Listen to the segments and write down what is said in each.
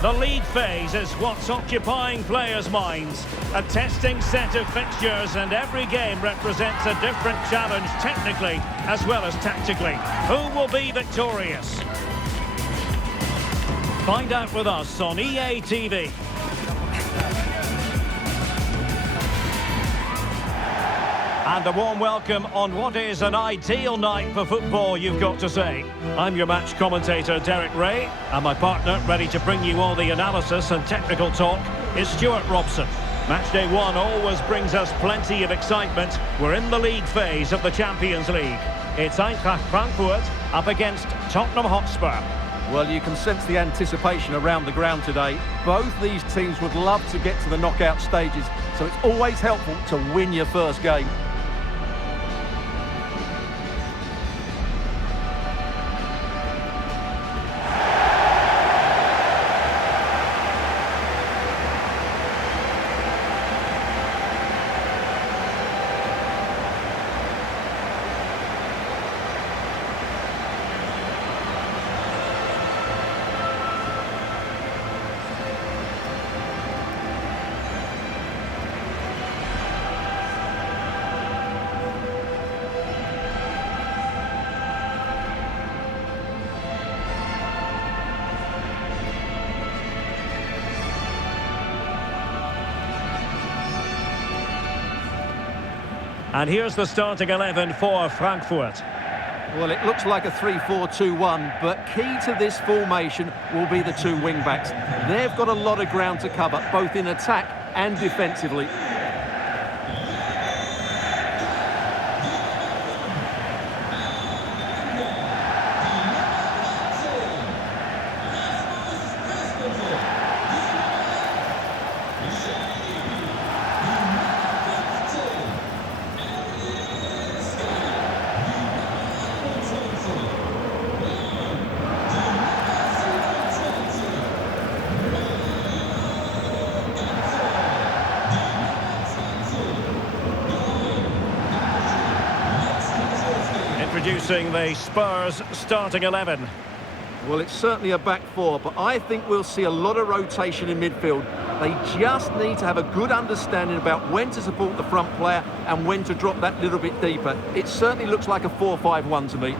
The league phase is what's occupying players' minds. A testing set of fixtures, and every game represents a different challenge technically as well as tactically. Who will be victorious? Find out with us on EA TV. And a warm welcome on what is an ideal night for football, you've got to say. I'm your match commentator, Derek Ray, and my partner, ready to bring you all the analysis and technical talk, is Stuart Robson. Matchday 1 always brings us plenty of excitement. We're in the league phase of the Champions League. It's Eintracht Frankfurt up against Tottenham Hotspur. Well, you can sense the anticipation around the ground today. Both these teams would love to get to the knockout stages, so it's always helpful to win your first game. And here's the starting 11 for Frankfurt. Well, it looks like a 3-4-2-1, but key to this formation will be the two wing-backs. They've got a lot of ground to cover, both in attack and defensively. Introducing the Spurs starting 11. Well, it's certainly a back four, but I think we'll see a lot of rotation in midfield. They just need to have a good understanding about when to support the front player and when to drop that little bit deeper. It certainly looks like a 4-5-1 to me.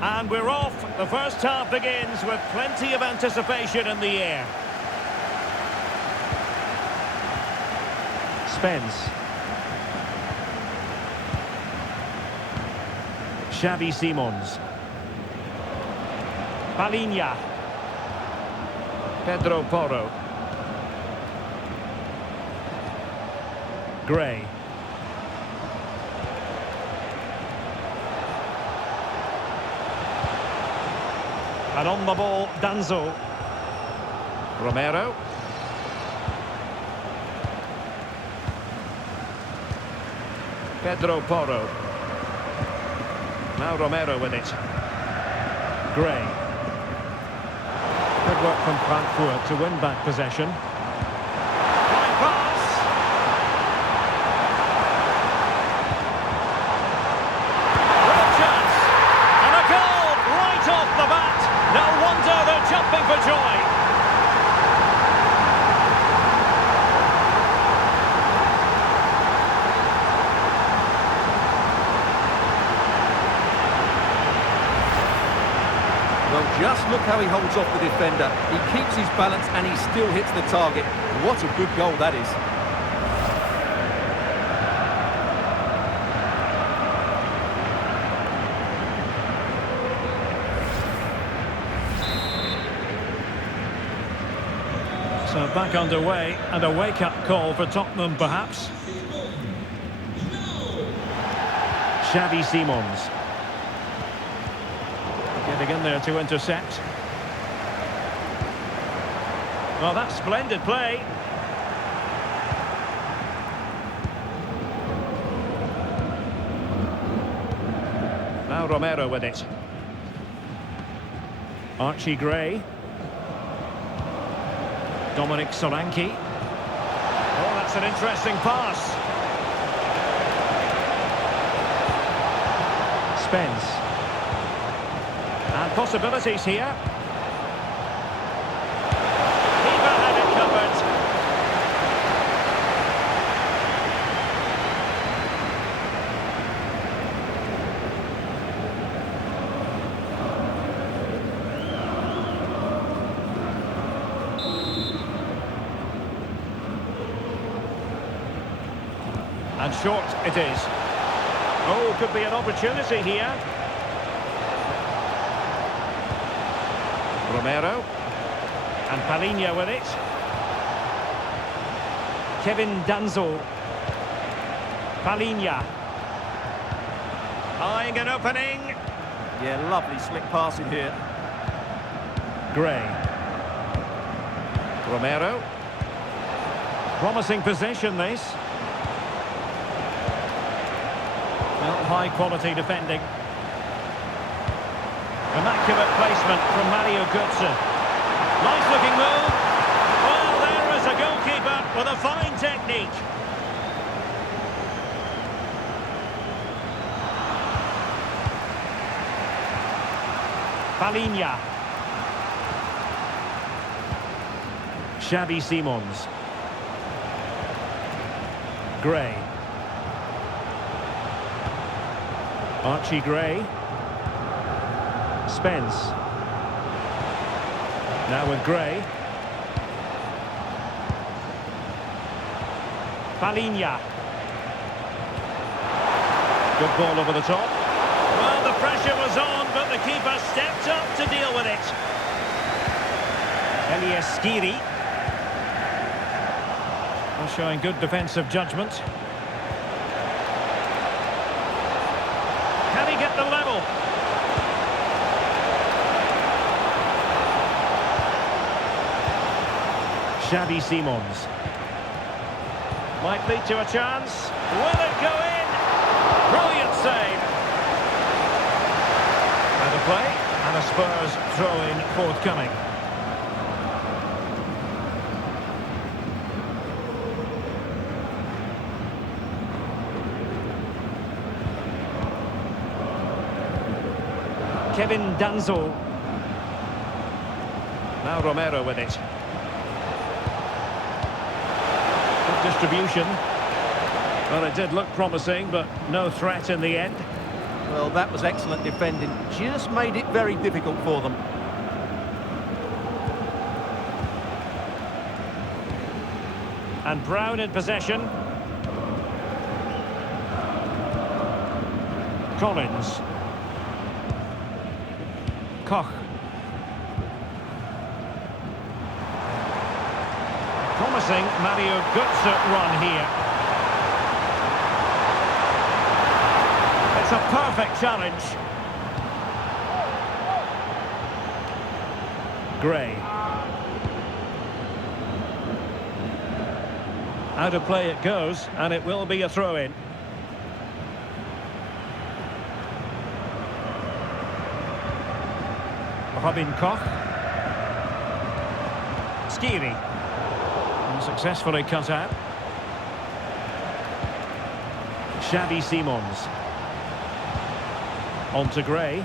And we're off. The first half begins with plenty of anticipation in the air. Spence. Xavi Simons. Palinha. Pedro Porro. Gray. And on the ball, Danzo. Romero. Pedro Porro. Now Romero with it. Gray. Good work from Frankfurt to win back possession. Fine pass. Great chance. And a goal right off the bat. No wonder they're jumping for joy. Well, just look how he holds off the defender. He keeps his balance and he still hits the target. What a good goal that is. So back underway, and a wake-up call for Tottenham, perhaps. Xavi Simons. Getting in there to intercept. Well, that's splendid play. Now Romero with it. Archie Gray. Dominic Solanke. Oh, that's That's an interesting pass. Spence. And possibilities here. Keeper had it covered. And short it is. Oh, could be an opportunity here. Romero. And Palinha with it. Kevin Danzo. Palinha. Eyeing an opening. Yeah, lovely slick passing here. Gray. Romero. Promising possession, this. Well, high quality defending. Immaculate placement from Mario Götze. Nice looking move. Well, there is a goalkeeper with a fine technique. Palinha. Xavi Simons. Gray. Archie Gray. Spence. Now with Gray. Palinha. Good ball over the top. Well, the pressure was on, but the keeper stepped up to deal with it. Elias Skiri. Showing good defensive judgment. Can he get the level? Xavi Simons. Might lead to a chance. Will it go in? Brilliant save. And a play, and a Spurs throw-in forthcoming. Kevin Danzo. Now Romero with it. Good distribution. Well, it did look promising, but no threat in the end. Well, that was excellent defending. Just made it very difficult for them. And Brown in possession. Collins. Koch. Promising Mario Götze run here. It's a perfect challenge. Gray. Out of play it goes, and it will be a throw-in. Robin Koch. Skiri. Successfully cut out. Xavi Simons. On to Gray.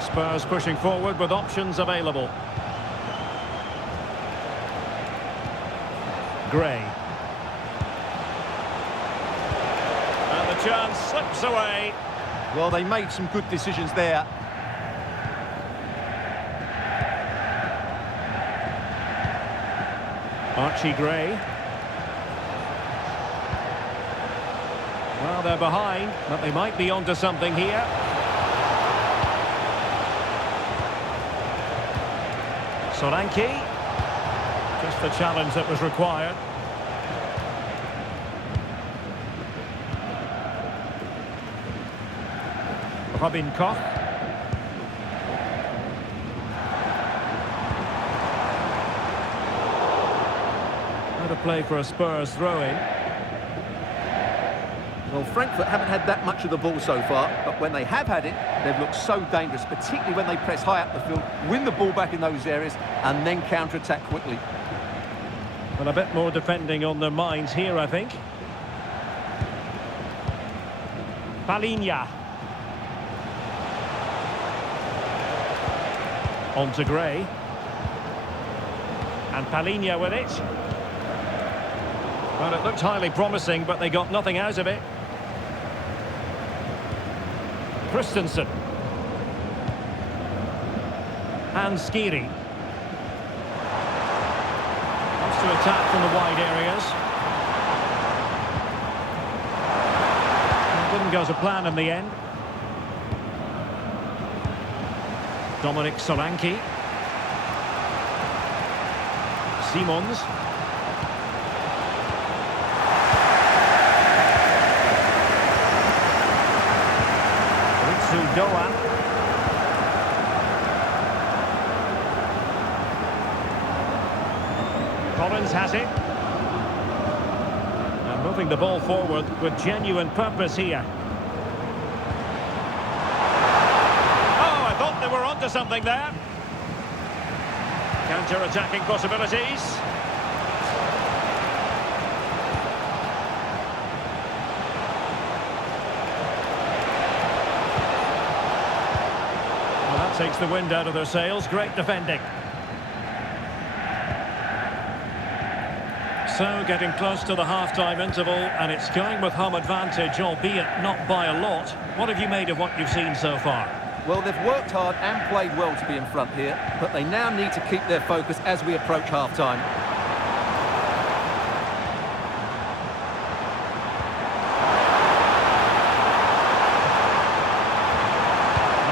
Spurs pushing forward with options available. Gray. Chance slips away. Well, they made some good decisions there. Archie Gray. Well, they're behind, but they might be onto something here. Solanke. Just the challenge that was required. Robin Koch. How to play for a Spurs throw-in. Well, Frankfurt haven't had that much of the ball so far, but when they have had it, they've looked so dangerous, particularly when they press high up the field, win the ball back in those areas, and then counter-attack quickly. Well, a bit more defending on their minds here, I think. Palinha. On to Gray. And Palinha with it. Well, it looked highly promising, but they got nothing out of it. Christensen. And Skiri. Wants to attack from the wide areas. It didn't go to plan in the end. Dominic Solanke. Simons. Ritsu Doan. Collins has it. And moving the ball forward with genuine purpose here. Oh, I thought they were onto something there. Counter-attacking possibilities. Well, that takes the wind out of their sails. Great defending. So, getting close to the half-time interval, and it's going with home advantage, albeit not by a lot. What have you made of what you've seen so far? Well, they've worked hard and played well to be in front here, but they now need to keep their focus as we approach half-time.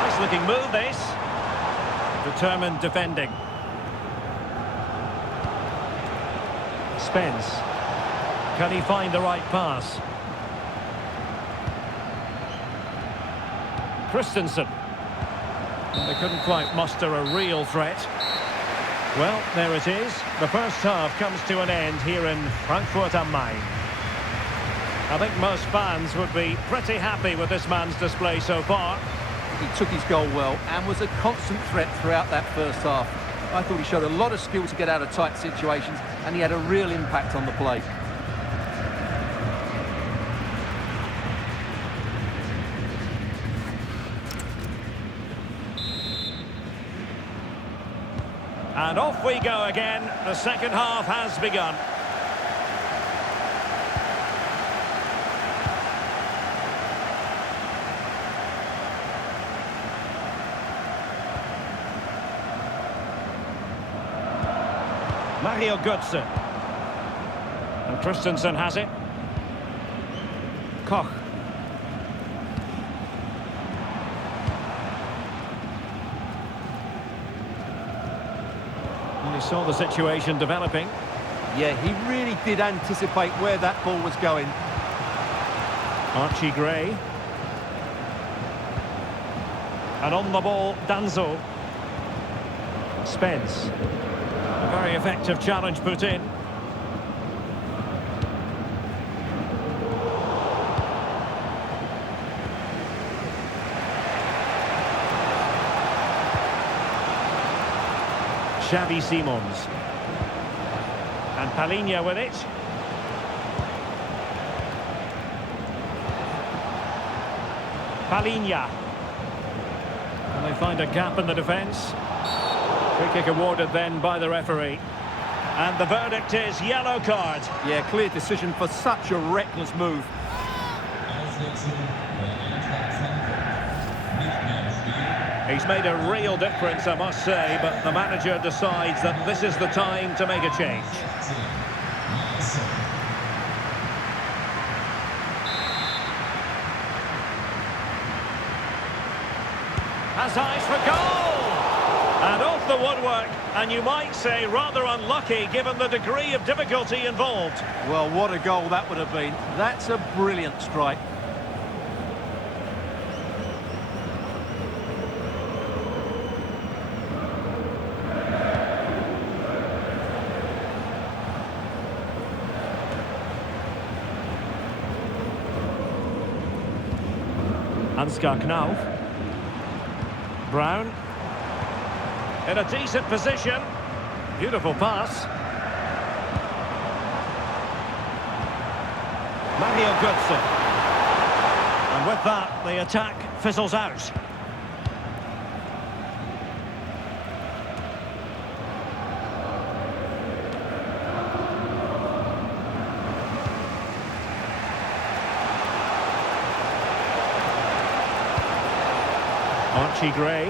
Nice-looking move, this. Determined defending. Spence. Can he find the right pass? Christensen. They couldn't quite muster a real threat. Well, there it is. The first half comes to an end here in Frankfurt am Main. I think most fans would be pretty happy with this man's display so far. He took his goal well and was a constant threat throughout that first half. I thought he showed a lot of skill to get out of tight situations, and he had a real impact on the play. And off we go again. The second half has begun. Mario Götze. And Christensen has it. Koch. And he saw the situation developing. Yeah, he really did anticipate where that ball was going. Archie Gray. And on the ball, Danzo. Spence. A very effective challenge put in. Xavi Simons. And Palinha with it. Palinha. And they find a gap in the defence. Free kick awarded then by the referee. And the verdict is yellow card. Yeah, clear decision for such a reckless move. He's made a real difference, I must say, but the manager decides that this is the time to make a change. Has eyes for goal! And off the woodwork, and you might say rather unlucky given the degree of difficulty involved. Well, what a goal that would have been. That's a brilliant strike. Ansgar Knauf. Brown. In a decent position. Beautiful pass. Mario Götze. And with that, the attack fizzles out. Archie Gray.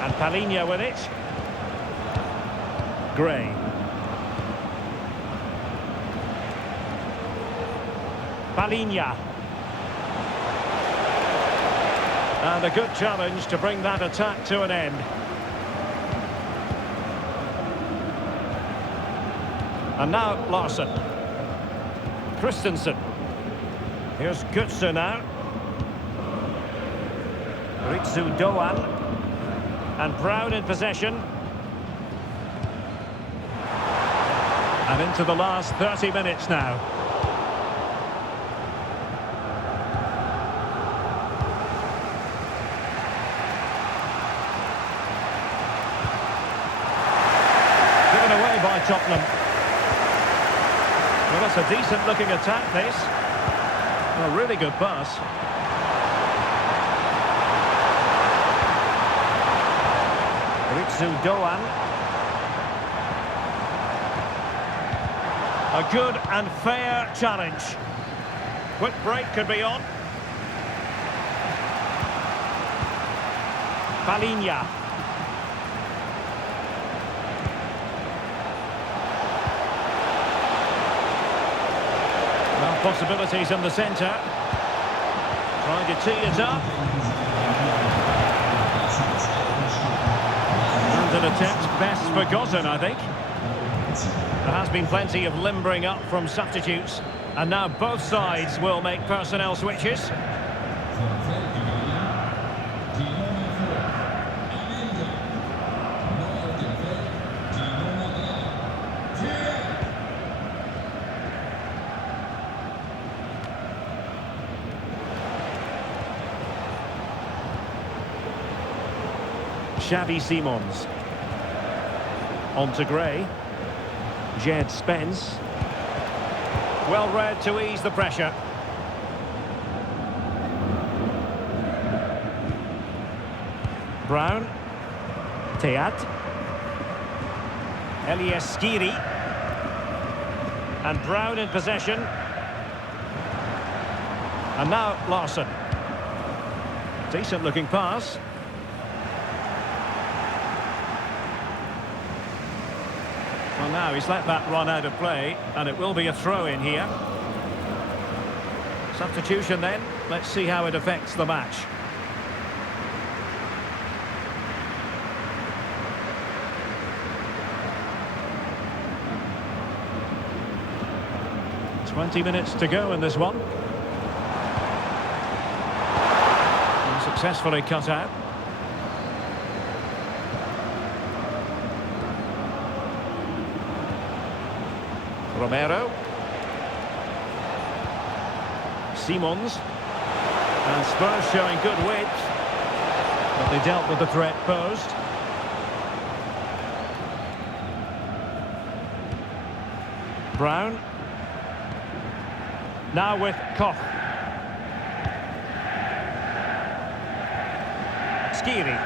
And Palhinha with it. Gray. Palhinha. And a good challenge to bring that attack to an end. And now Larsson. Christensen. Here's Götze now. Ritsu Doan. And Brown in possession. And into the last 30 minutes now. Given away by Tottenham. Well, that's a decent looking attack, this. A really good pass. Ritsu Doan. A good and fair challenge. Quick break could be on. Palhinha. Well, possibilities in the centre. Trying to tee it up. And an attempt best forgotten, I think. There has been plenty of limbering up from substitutes, and now both sides will make personnel switches. Xavi Simons. On to Gray. Jed Spence. Well read to ease the pressure. Brown. Teat. Elias Skiri. And Brown in possession. And now Larsson. Decent looking pass. Well, now he's let that run out of play, and it will be a throw-in here. Substitution then. Let's see how it affects the match. "20 minutes to go in this one. And successfully cut out. Romero. Simons. And Spurs showing good width. But they dealt with the threat posed. Brown. Now with Koch. Skiri.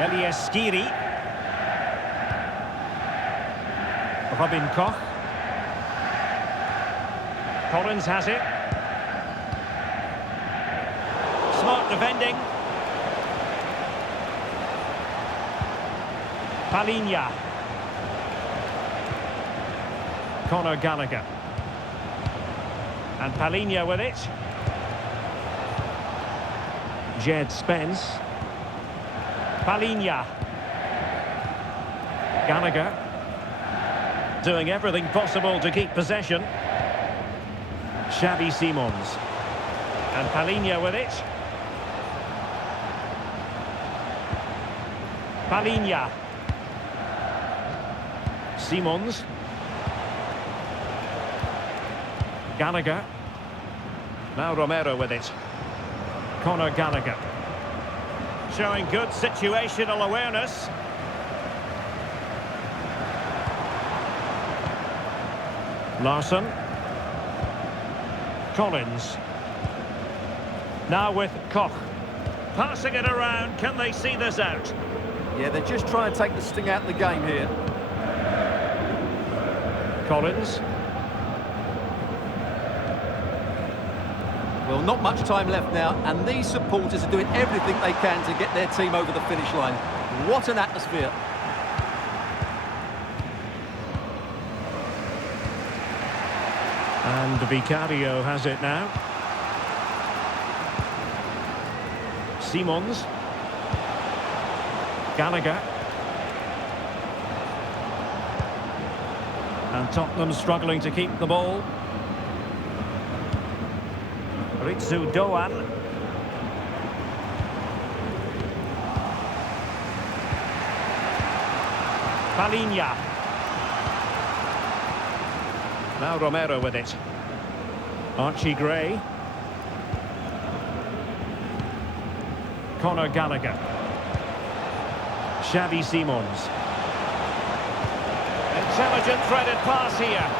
Elias Skiri. Robin Koch. Collins has it. Smart defending. Palhinha. Conor Gallagher. And Palhinha with it. Jed Spence. Palhinha. Gallagher. Doing everything possible to keep possession. Xavi Simons. And Palhinha with it. Palhinha. Simons. Gallagher. Now Romero with it. Conor Gallagher. Showing good situational awareness. Larsson. Collins. Now with Koch. Passing it around, can they see this out? Yeah, they're just trying to take the sting out of the game here. Collins. Well, not much time left now, and these supporters are doing everything they can to get their team over the finish line. What an atmosphere. And Vicario has it now. Simons. Gallagher. And Tottenham struggling to keep the ball. Ritsu Doan. Palinha. Now Romero with it. Archie Gray. Conor Gallagher. Xavi Simons. Intelligent threaded pass here.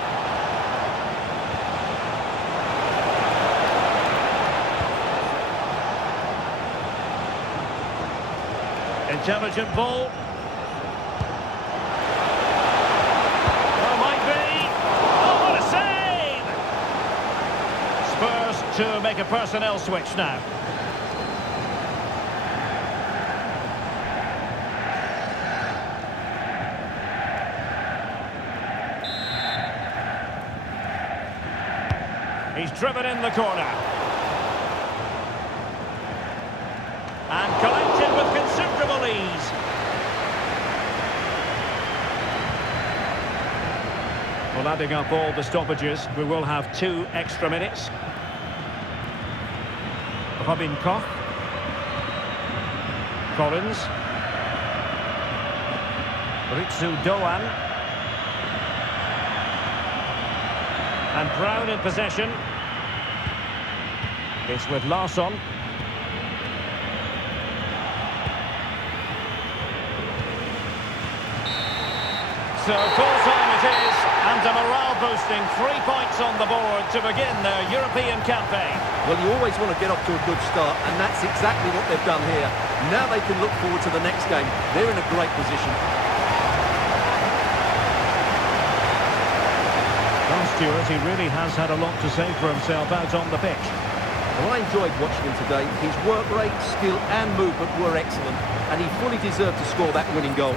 Intelligent ball. Oh, might be. Oh, what a save! Spurs to make a personnel switch now. He's driven in the corner. And collected with considerable ease. Well, adding up all the stoppages, we will have 2 extra minutes. Robin Koch. Collins. Ritsu Doan. And Brown in possession. It's with Larsson. So full time it is, and a morale boosting 3 points on the board to begin their European campaign. Well, you always want to get off to a good start, and that's exactly what they've done here. Now they can look forward to the next game. They're in a great position. Well, Stuart, he really has had a lot to say for himself out on the pitch. Well, I enjoyed watching him today. His work rate, skill and movement were excellent, and he fully deserved to score that winning goal.